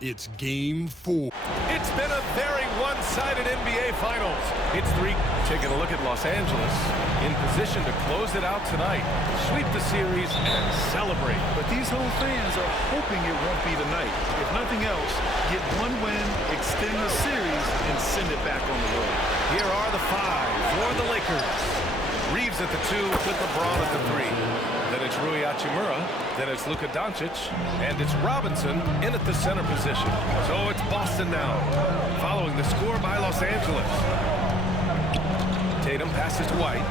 It's Game 4. It's been a very one-sided NBA Finals. It's three. Taking a look at Los Angeles, in position to close it out tonight, sweep the series, and celebrate. But these home fans are hoping it won't be tonight. If nothing else, get one win, extend the series, and send it back on the road. Here are the five for the Lakers. Reeves at the 2 with LeBron at the 3. Then it's Rui Hachimura. Then it's Luka Doncic. And it's Robinson in at the center position. So it's Boston now, following the score by Los Angeles. Tatum passes to White.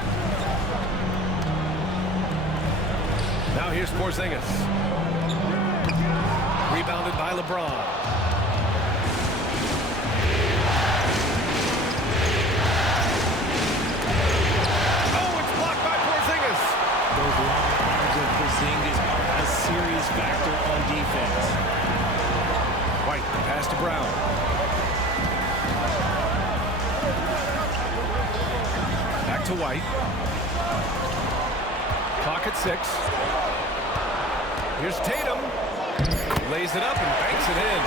Now here's Porzingis. Rebounded by LeBron. Porzingis are a serious factor on defense. White pass to Brown. Back to White. Clock at 6. Here's Tatum. Lays it up and banks it in.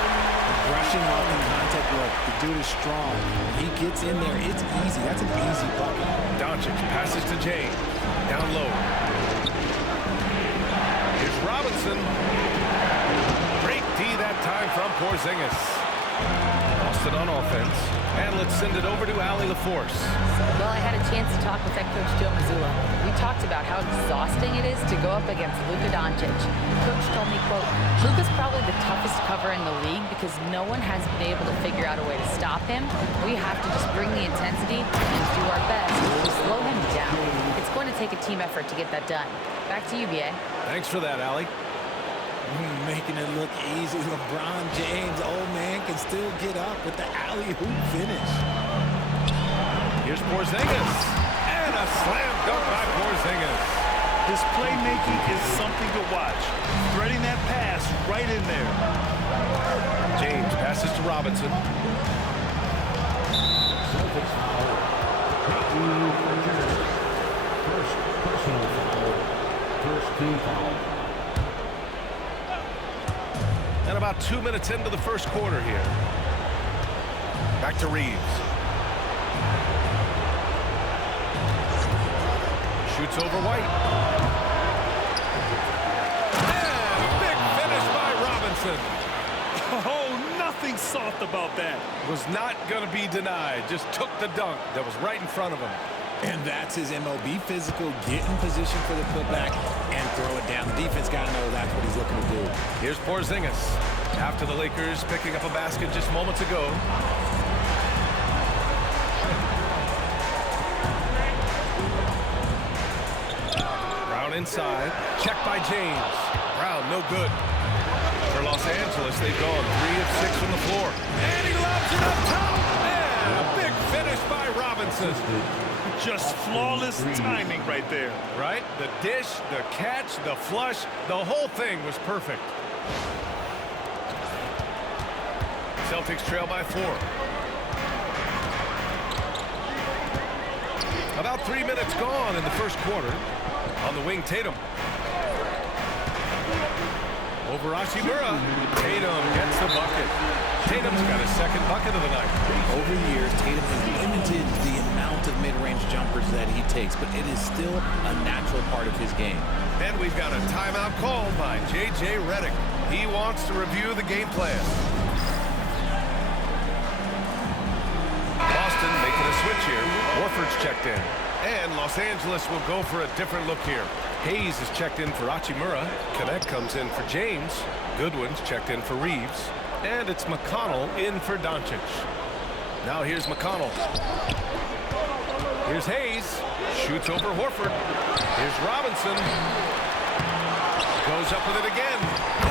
Rushing off the contact look. The dude is strong. He gets in there. It's easy. That's an easy bucket. Doncic passes to James. Down low. Robinson. Great D that time from Porzingis. Boston on offense. And let's send it over to Allie LaForce. Well, I had a chance to talk with head coach Joe Mazzulla. We talked about how exhausting it is to go up against Luka Doncic. Coach told me, quote, Luka's probably the toughest cover in the league because no one has been able to figure out a way to stop him. We have to just bring the intensity and do our best to slow him down. It's going to take a team effort to get that done. Back to you, B.A. Thanks for that, Allie. Making it look easy. LeBron James, old man, can still get up with the alley-oop finish. Here's Porzingis. And a slam dunk by Porzingis. His playmaking is something to watch. Threading that pass right in there. James passes to Robinson. Celtics foul. First personal foul. First team foul. And about 2 minutes into the first quarter here. Back to Reeves. Shoots over White. And a big finish by Robinson. Oh, nothing soft about that. Was not going to be denied. Just took the dunk that was right in front of him. And that's his MLB physical. Get in position for the putback and throw it down. The defense got to know that's what he's looking to do. Here's Porzingis. After the Lakers picking up a basket just moments ago. Brown inside. Checked by James. Brown no good. For Los Angeles, they've gone 3 of 6 from the floor. And he lobs it up top. And a big finish by Robinson. Just flawless timing right there. Right? The dish, the catch, the flush, the whole thing was perfect. Celtics trail by 4. About 3 minutes gone in the first quarter. On the wing, Tatum. Over Hachimura. Tatum gets the bucket. Tatum's got his second bucket of the night. Over the years, Tatum has limited the amount of mid-range jumpers that he takes, but it is still a natural part of his game. And we've got a timeout called by J.J. Redick. He wants to review the game plan. Boston making a switch here. Warford's checked in. And Los Angeles will go for a different look here. Hayes is checked in for Hachimura. Connect comes in for James. Goodwin's checked in for Reeves. And it's McConnell in for Doncic. Now here's McConnell. Here's Hayes. Shoots over Horford. Here's Robinson. Goes up with it again.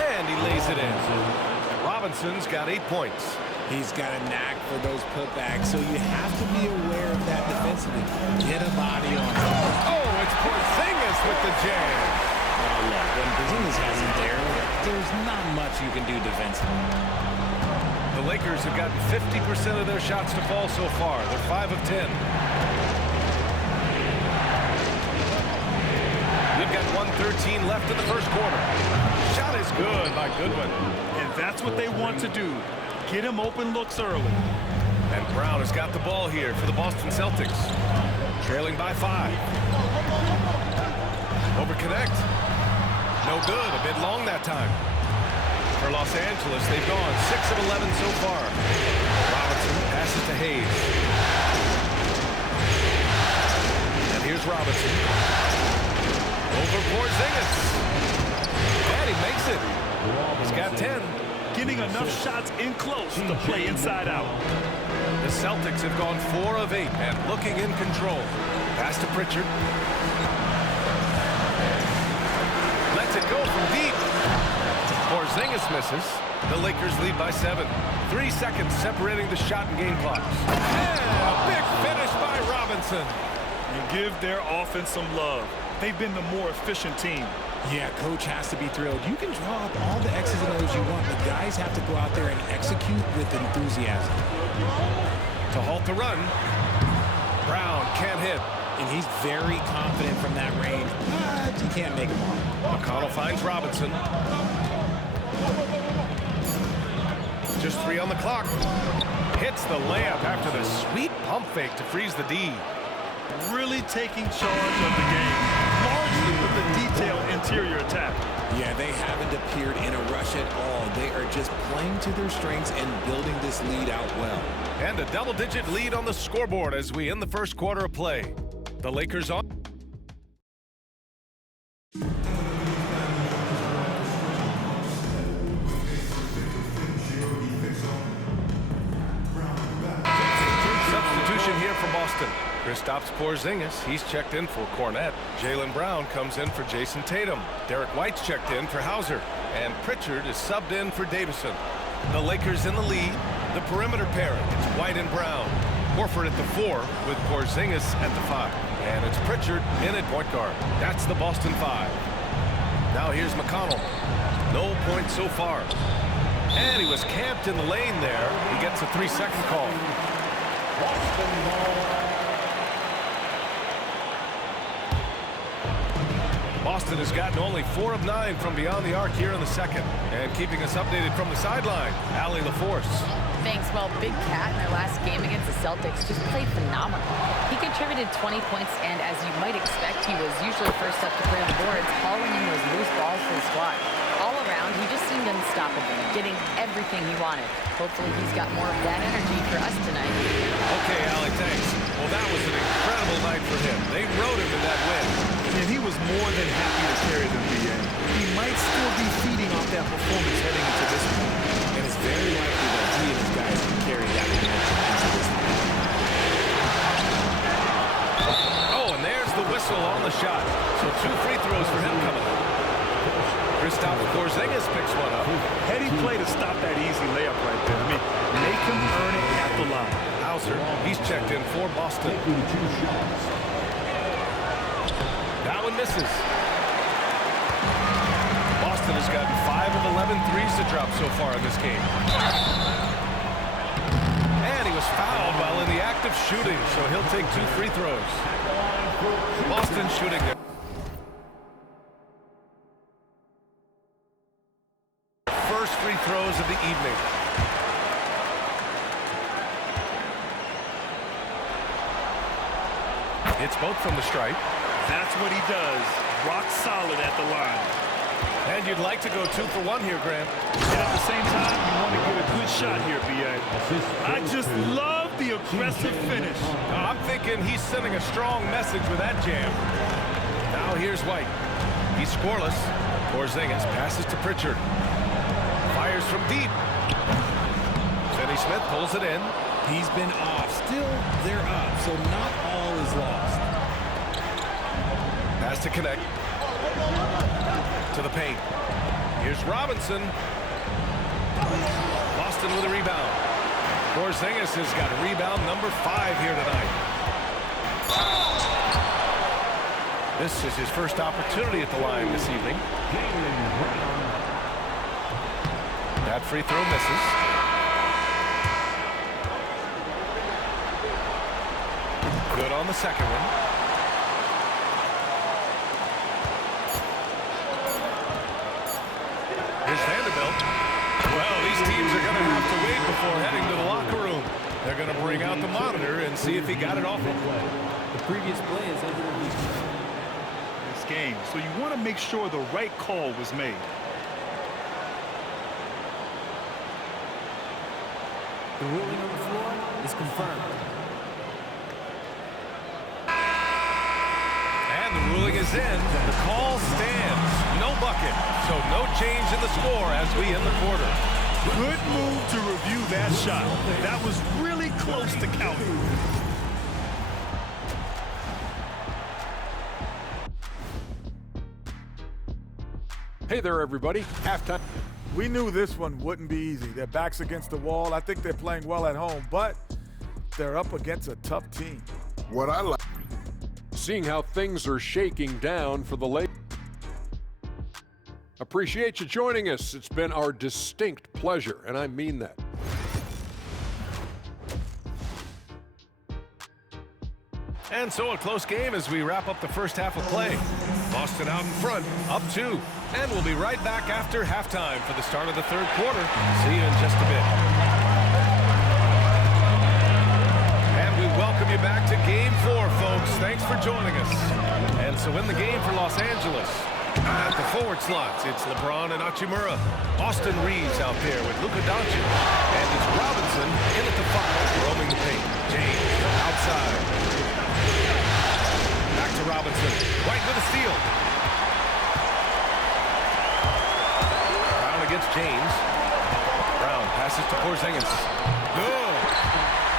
And he lays it in. Robinson's got 8 points. He's got a knack for those putbacks, so you have to be aware of that defensively. Get a body on him. Oh, it's Porzingis with the jam. Oh, look, when Porzingis has it there, there's not much you can do defensively. The Lakers have gotten 50% of their shots to fall so far. They're 5 of 10. We've got 1:13 left in the first quarter. Shot is good by Goodwin. And That's what they want to do. Get him open looks early. And Brown has got the ball here for the Boston Celtics. Trailing by 5. Over connect. No good. A bit long that time. For Los Angeles, they've gone 6 of 11 so far. Robinson passes to Hayes. And here's Robinson. Over Porzingis. And he makes it. He's got 10. Getting enough shots in close to play inside out. The Celtics have gone 4 of 8 and looking in control. Pass to Pritchard. Lets it go from deep. Porzingis misses. The Lakers lead by 7. 3 seconds separating the shot and game clocks. And a big finish by Robinson. And give their offense some love. They've been the more efficient team. Yeah, coach has to be thrilled. You can draw up all the X's and O's you want, but guys have to go out there and execute with enthusiasm. To halt the run. Brown can't hit. And he's very confident from that range, but he can't make them all. McConnell finds Robinson. Just 3 on the clock. Hits the layup after the sweet pump fake to freeze the D. Really taking charge of the game. Largely with the detailed interior attack. Yeah, they haven't appeared in a rush at all. They are just playing to their strengths and building this lead out well. And a double-digit lead on the scoreboard as we end the first quarter of play. The Lakers on. Substitution here for Boston. Kristaps Porzingis, he's checked in for Cornette. Jaylen Brown comes in for Jason Tatum. Derek White's checked in for Hauser. And Pritchard is subbed in for Davison. The Lakers in the lead. The perimeter pairing, it's White and Brown. Horford at the 4 with Porzingis at the 5. And it's Pritchard in at point guard. That's the Boston 5. Now here's McConnell. No points so far. And he was camped in the lane there. He gets a 3-second call. Boston ball. Boston has gotten only 4 of 9 from beyond the arc here in the second. And keeping us updated from the sideline, Allie LaForce. Thanks. Well, Big Cat in their last game against the Celtics just played phenomenal. He contributed 20 points, and as you might expect, he was usually first up to clear the boards, hauling in those loose balls for the squad. All around, he just seemed unstoppable, getting everything he wanted. Hopefully, he's got more of that energy for us tonight. Okay, Allie, thanks. Well, that was an incredible night for him. They rode him to that win. And he was more than happy to carry them, BA. He might still be feeding off that performance heading into this one. And it's very likely that he and his guys can carry that momentum into this one. Oh, and there's the whistle on the shot. So 2 free throws for him coming up. Kristaps Porzingis picks one up. Heady play to stop that easy layup right there. I mean, make him earn it at the line. Hauser, he's checked in for Boston. Taking 2 shots. That one misses. Boston has gotten 5 of 11 threes to drop so far in this game. And he was fouled while in the act of shooting, so he'll take 2 free throws. Boston shooting their first free throws of the evening. It's both from the stripe. That's what he does. Rock solid at the line. And you'd like to go 2 for 1 here, Grant. And at the same time, you want to get a good shot here, BA. I just love the aggressive finish. I'm thinking he's sending a strong message with that jam. Now here's White. He's scoreless. Porzingis passes to Pritchard. Fires from deep. Finney Smith pulls it in. He's been off. Still, they're up, so not all is lost. Pass to connect. To the paint. Here's Robinson. Boston with a rebound. Porzingis has got rebound number 5 here tonight. This is his first opportunity at the line this evening. That free throw misses. Good on the second one. Here's Vanderbilt. Well teams are going to have to wait before heading to the locker room. They're going to bring out the monitor and see if he got it off him. The previous play is ended in This game, so you want to make sure the right call was made. The ruling on the floor is confirmed. And the ruling is in. The call stands. No bucket. So no change in the score as we end the quarter. Good move to review that shot. That was really close to counting. Hey there, everybody. Halftime. We knew this one wouldn't be easy. Their backs against the wall. I think they're playing well at home, but they're up against a tough team. What I like. Seeing how things are shaking down for the Lakers. Appreciate you joining us. It's been our distinct pleasure, and I mean that. And so a close game as we wrap up the first half of play. Boston out in front, up 2. And we'll be right back after halftime for the start of the third quarter. See you in just a bit. And we welcome you back to Game 4, folks. Thanks for joining us. And so in the game for Los Angeles, at the forward slots, it's LeBron and Hachimura. Austin Reeves out there with Luka Doncic. And it's Robinson in at the 5, roaming the paint. James outside. Back to Robinson. White with a steal. Brown against James. Brown passes to Porzingis. Good.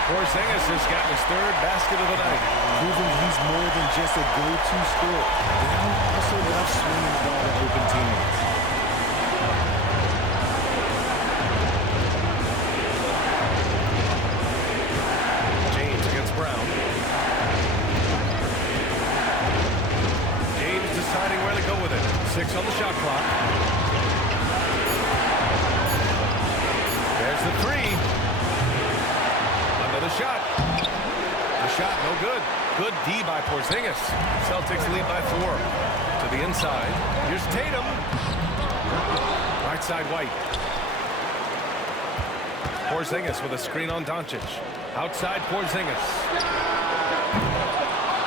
Porzingis has gotten his 3rd basket of the night. Proving he's more than just a go-to scorer. Brown also loves swinging the ball to open teammates. James against Brown. James deciding where to go with it. 6 on the shot clock. There's the 3. Another shot. The shot, no good. Good D by Porzingis. Celtics lead by 4. To the inside. Here's Tatum. Right side White. Porzingis with a screen on Doncic. Outside Porzingis.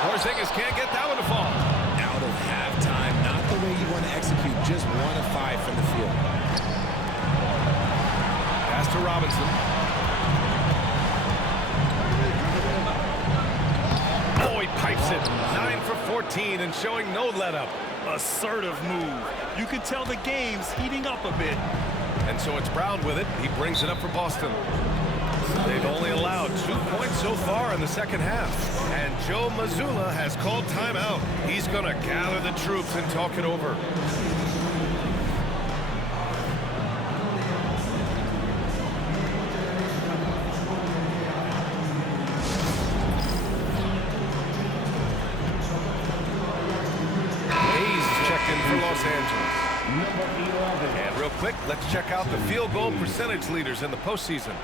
Porzingis can't get that one to fall. Out of halftime, not the way you want to execute, just 1 of 5 from the field. Pass to Robinson. Oh, he pipes it. 9 for 14 and showing no let-up. Assertive move. You can tell the game's heating up a bit. And so it's Brown with it. He brings it up for Boston. They've only allowed 2 points so far in the second half. And Joe Mazzulla has called timeout. He's going to gather the troops and talk it over. Hayes is checked in for Los Angeles. And real quick, let's check out the field goal percentage leaders in the postseason.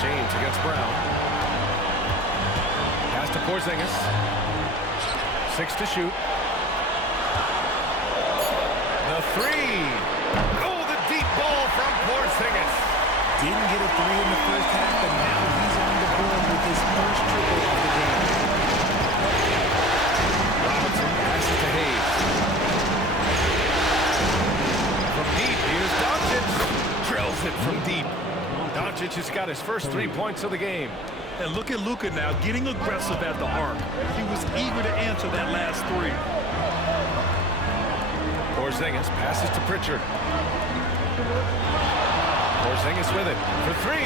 James against Brown. Pass to Porzingis. 6 to shoot. The 3. Oh, the deep ball from Porzingis. Didn't get a 3 in the first half, but now he's on the board with his first triple of the game. Robinson passes to Hayes. From deep, here's Doncic. Drills it from deep. Doncic has got his first 3 points of the game. And look at Luka now getting aggressive at the arc. He was eager to answer that last 3. Porzingis passes to Pritchard. Porzingis with it for 3.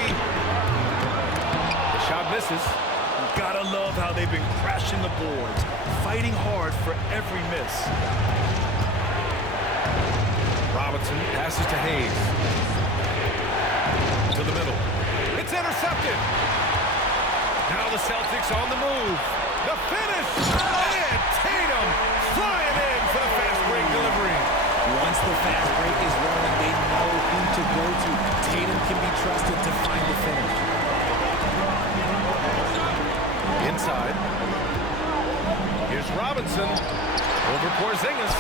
The shot misses. Gotta love how they've been crashing the boards, fighting hard for every miss. Robinson passes to Hayes. To the middle. It's intercepted. Now the Celtics on the move. The finish. And Tatum flying in for the fast break delivery. Once the fast break is rolling, they know who to go to. Tatum can be trusted to find the finish. Inside. Here's Robinson. Over Porzingis.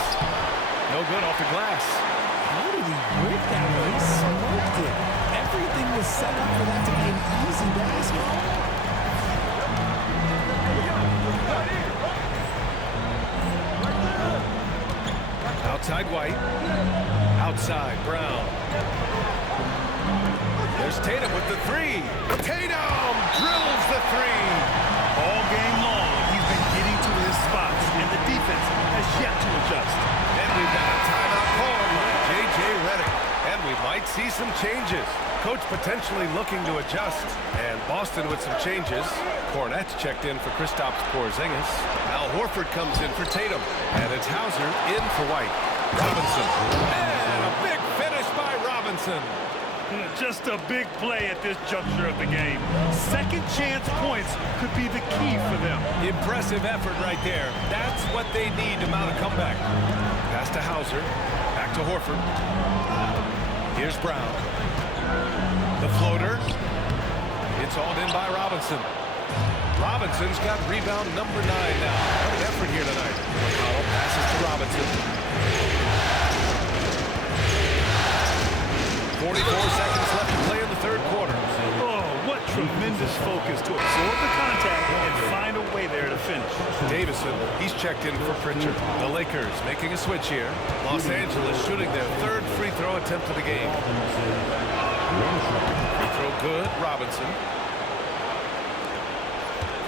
No good off the glass. How did he break that one? He smoked it. Everything was set up for that to be an easy basket. Outside White. Outside Brown. There's Tatum with the three. Tatum drills the three. All game long, he's been getting to his spots, and the defense has yet to adjust. And we've got a timeout called by J.J. Redick. And we might see some changes. Coach potentially looking to adjust. And Boston with some changes. Kornet's checked in for Kristaps Porzingis. Al Horford comes in for Tatum. And it's Hauser in for White. Robinson. And a big finish by Robinson. Just a big play at this juncture of the game. Second chance points could be the key for them. Impressive effort right there. That's what they need to mount a comeback. Pass to Hauser. Back to Horford. Here's Brown. The floater. It's hauled in by Robinson. Robinson's got rebound number 9 now. What an effort here tonight. McConnell passes to Robinson. 44 seconds left to play in the third quarter. Oh, what tremendous focus to absorb the contact and find a way there to finish. Davison, he's checked in for Pritchard. The Lakers making a switch here. Los Angeles shooting their third free throw attempt of the game. Free throw good, Robinson.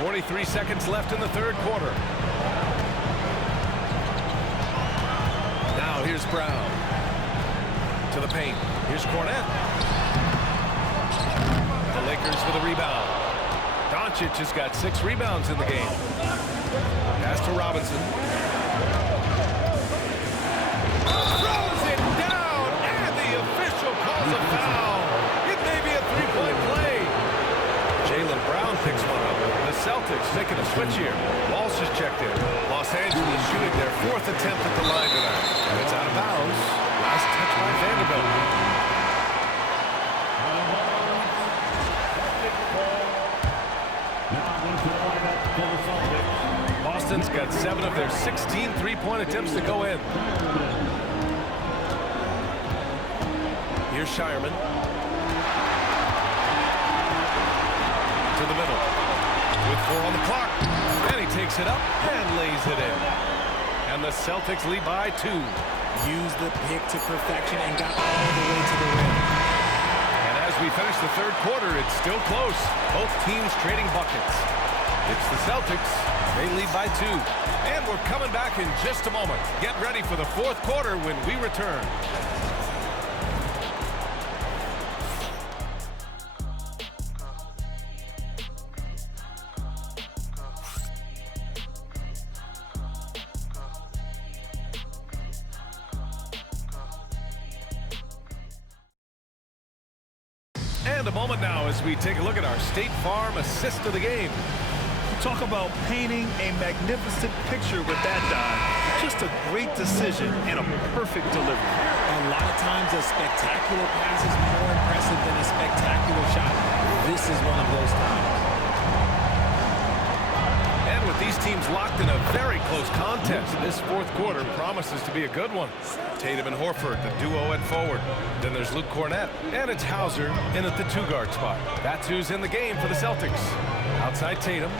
43 seconds left in the third quarter. Now here's Brown. To the paint. Here's Kornet. The Lakers with a rebound. Doncic has got 6 rebounds in the game. Pass to Robinson. Throws it down, and the official calls a foul. It may be a 3-point play. Jaylen Brown picks one up. The Celtics making a switch here. Walsh is checked in. Los Angeles shooting their 4th attempt at the line tonight. And it's out of bounds. Last touch by Vanderbilt. Boston's got 7 of their 16 3-point attempts to go in. Here's Shireman. To the middle. With 4 on the clock. And he takes it up and lays it in. And the Celtics lead by 2. Used the pick to perfection and got all the way to the rim. And as we finish the third quarter, it's still close. Both teams trading buckets. It's the Celtics. They lead by 2. And we're coming back in just a moment. Get ready for the fourth quarter when we return. And a moment now as we take a look at our State Farm assist of the game. Talk about painting a magnificent picture with that dive. Just a great decision and a perfect delivery. A lot of times a spectacular pass is more impressive than a spectacular shot. This is one of those times. And with these teams locked in a very close contest, this fourth quarter promises to be a good one. Tatum and Horford, the duo at forward. Then there's Luke Kornet. And it's Hauser in at the 2-guard spot. That's who's in the game for the Celtics. Outside Tatum.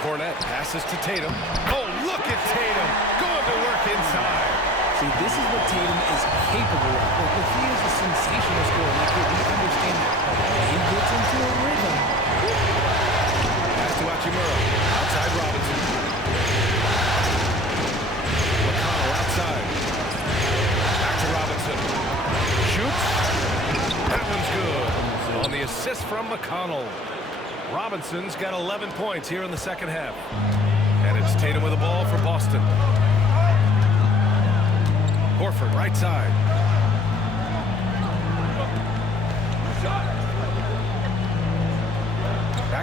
Kornet passes to Tatum. Oh, look at Tatum going to work inside. See, this is what Tatum is capable of. But he is a sensational scorer. Like, we understand that. He gets into a rhythm. Pass to Hachimura. Outside Robinson. McConnell outside. Back to Robinson. Shoots. That one's good. On the assist from McConnell. Robinson's got 11 points here in the second half. And it's Tatum with the ball for Boston. Horford, right side.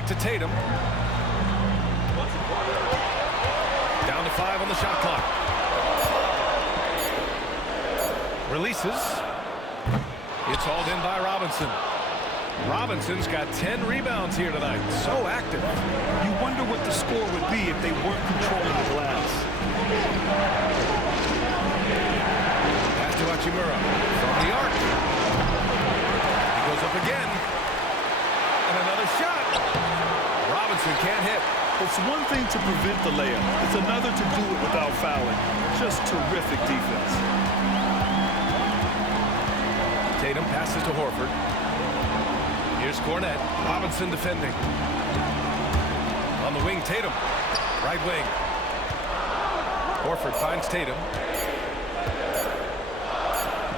to Tatum. Down to 5 on the shot clock. Releases. It's hauled in by Robinson. Robinson's got 10 rebounds here tonight. So active. You wonder what the score would be if they weren't controlling the glass. Pass to Hachimura from the arc. He goes up again. And another shot. Robinson can't hit. It's one thing to prevent the layup. It's another to do it without fouling. Just terrific defense. Tatum passes to Horford. Here's Cornette. Robinson defending. On the wing, Tatum. Right wing. Horford finds Tatum.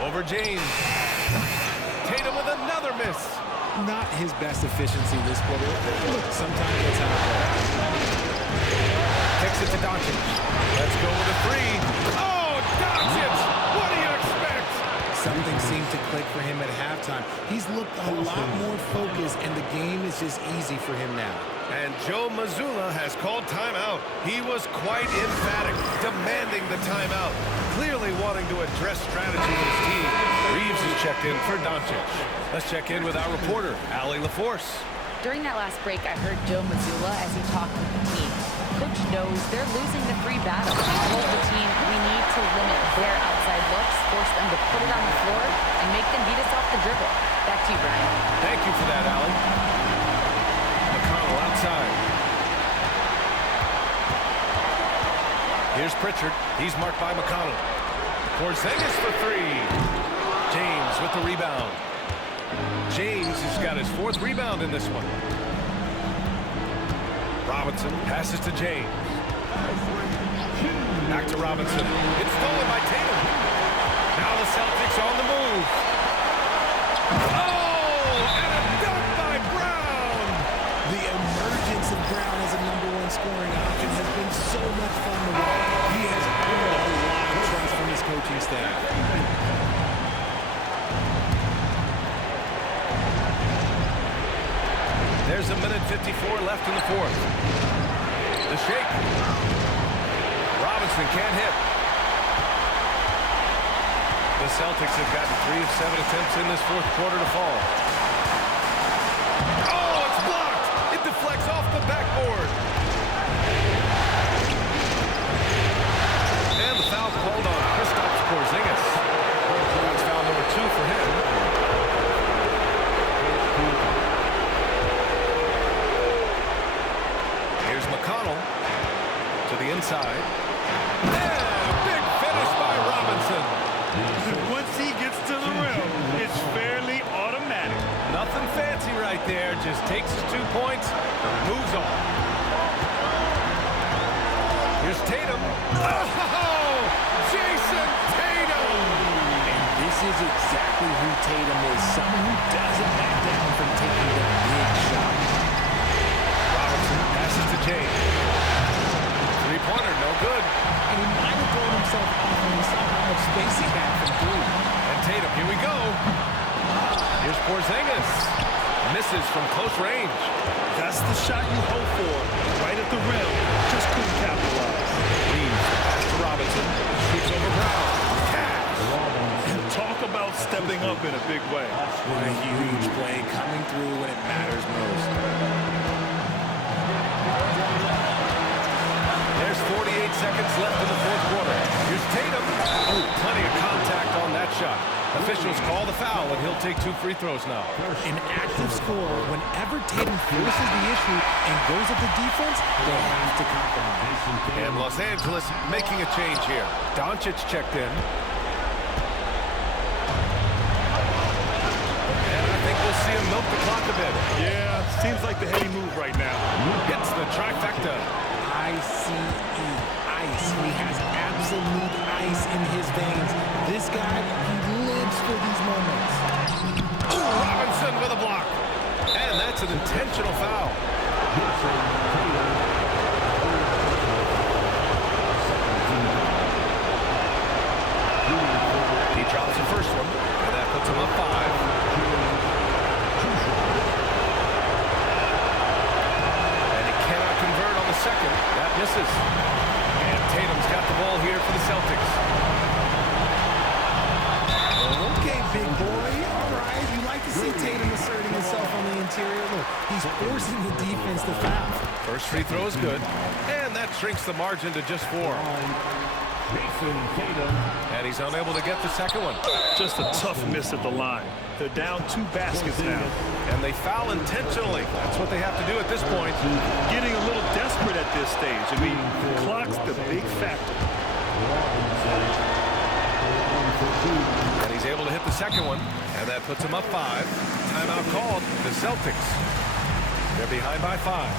Over James. Tatum with another miss. Not his best efficiency this quarter. Look, sometimes it's how it goes. Kicks it to Doncic. Let's go with a 3. Oh, Doncic! What do you expect? Something seemed to click for him at halftime. He's looked a lot more focused, and the game is just easy for him now. And Joe Mazzulla has called timeout. He was quite emphatic, demanding the timeout, clearly wanting to address strategy with his team. Reeves is checked in for Doncic. Let's check in with our reporter, Allie LaForce. During that last break, I heard Joe Mazzulla as he talked with the team. Coach knows they're losing the free battle. He told the team, we need to limit their outside looks, force them to put it on the floor, and make them beat us off the dribble. Back to you, Brian. Thank you for that, Allie. McConnell outside. Here's Pritchard. He's marked by McConnell. Porzingis for 3. James with the rebound. James has got his 4th rebound in this one. Robinson passes to James. Back to Robinson. It's stolen by Tatum. Now the Celtics on the move. Oh, and a dunk by Brown. The emergence of Brown as a #1 scoring option has been so much fun to watch. He has earned a lot of trust from his coaching staff. There's a minute 54 left in the 4th. The shake. Robinson can't hit. The Celtics have gotten 3 of 7 attempts in this 4th quarter to fall. Oh, it's blocked. It deflects off the backboard. And the foul called on Kristaps Porzingis. That's foul number 2 for him. Here's McConnell to the inside. And big finish by Robinson. Once he gets to the rim, it's fairly automatic. Nothing fancy right there. Just takes his 2 points, moves on. Here's Tatum. Oh, Jason Tatum! And this is exactly who Tatum is. Someone who doesn't back down from taking the big shot. Robinson passes to James. 3-pointer, no good. And he might have thrown himself off when he saw how much space he had from 3. And Tatum, here we go. Here's Porzingis. Misses from close range. That's the shot you hope for. Right at the rim. Just couldn't capitalize. Reeves, pass to Robinson. Shoots over Brown. Talk about stepping up in a big way. What a huge play coming through when it matters most. There's 48 seconds left in the 4th quarter. Here's Tatum. Oh, plenty of contact on that shot. Officials call the foul, and he'll take 2 free throws now. An active scorer, whenever Tatum forces the issue and goes at the defense, they have to compromise. And Los Angeles making a change here. Doncic checked in. And I think we'll see him milk the clock a bit. Yeah, seems like the heady move right now. Gets the trifecta. ICE, ice. He has absolute ice in his veins. This guy, he lives for these moments. Ooh, Robinson with a block. And that's an intentional foul. He drops the first one, and that puts him up 5. misses. And Tatum's got the ball here for the Celtics. Okay, big boy. All right. You like to see Tatum asserting himself on the interior. Look, he's forcing the defense to foul. First free throw is good. And that shrinks the margin to just 4. Jason Tatum. And he's unable to get the second one. Just a tough miss at the line. They're down 2 baskets now. And they foul intentionally. That's what they have to do at this point. Getting a little desperate at this stage. I mean, the clock's the big factor. And he's able to hit the second one. And that puts him up 5. Timeout called. The Celtics. They're behind by 5.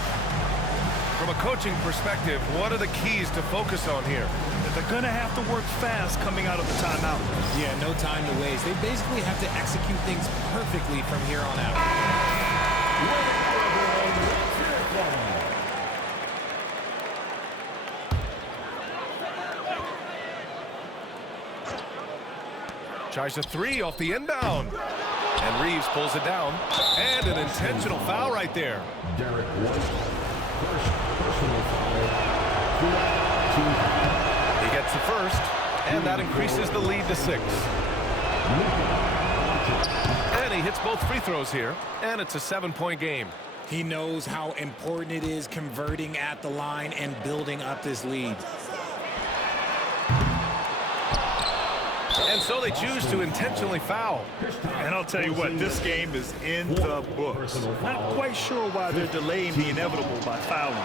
From a coaching perspective, what are the keys to focus on here? They're going to have to work fast coming out of the timeout. Yeah, no time to waste. They basically have to execute things perfectly from here on out. Tries a 3 off the inbound. And Reeves pulls it down. And an intentional foul right there. Derek White. First personal foul. He gets the first, and that increases the lead to 6. And he hits both free throws here, and it's a 7-point game. He knows how important it is converting at the line and building up this lead. And so they choose to intentionally foul. And I'll tell you what, this game is in the books. Not quite sure why they're delaying the inevitable by fouling.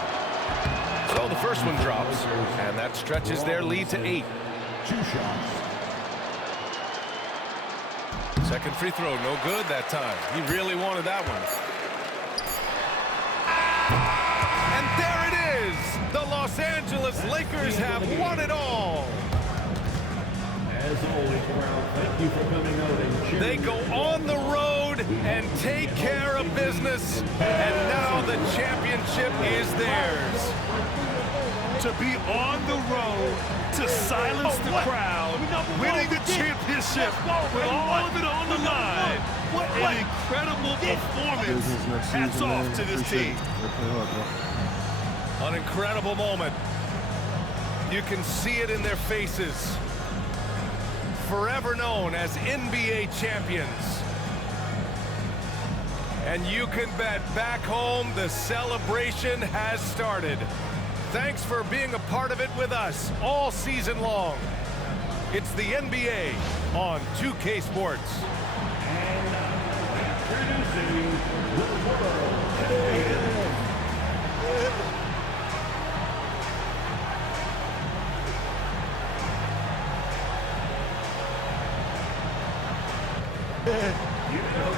So the first one drops, and that stretches their lead to 8. 2 shots. Second free throw, no good that time. He really wanted that one. And there it is! The Los Angeles Lakers have won it all! As always, Brown, thank you for coming out and cheering. They go on the road and take care of business, and now the championship is theirs. To be on the road, to silence the crowd, winning the championship with all of it on the line. An incredible performance. Hats off to this team. An incredible moment. You can see it in their faces. Forever known as NBA champions. And you can bet back home the celebration has started. Thanks for being a part of it with us all season long. It's the NBA on 2K Sports. And introducing you the world champion. You know,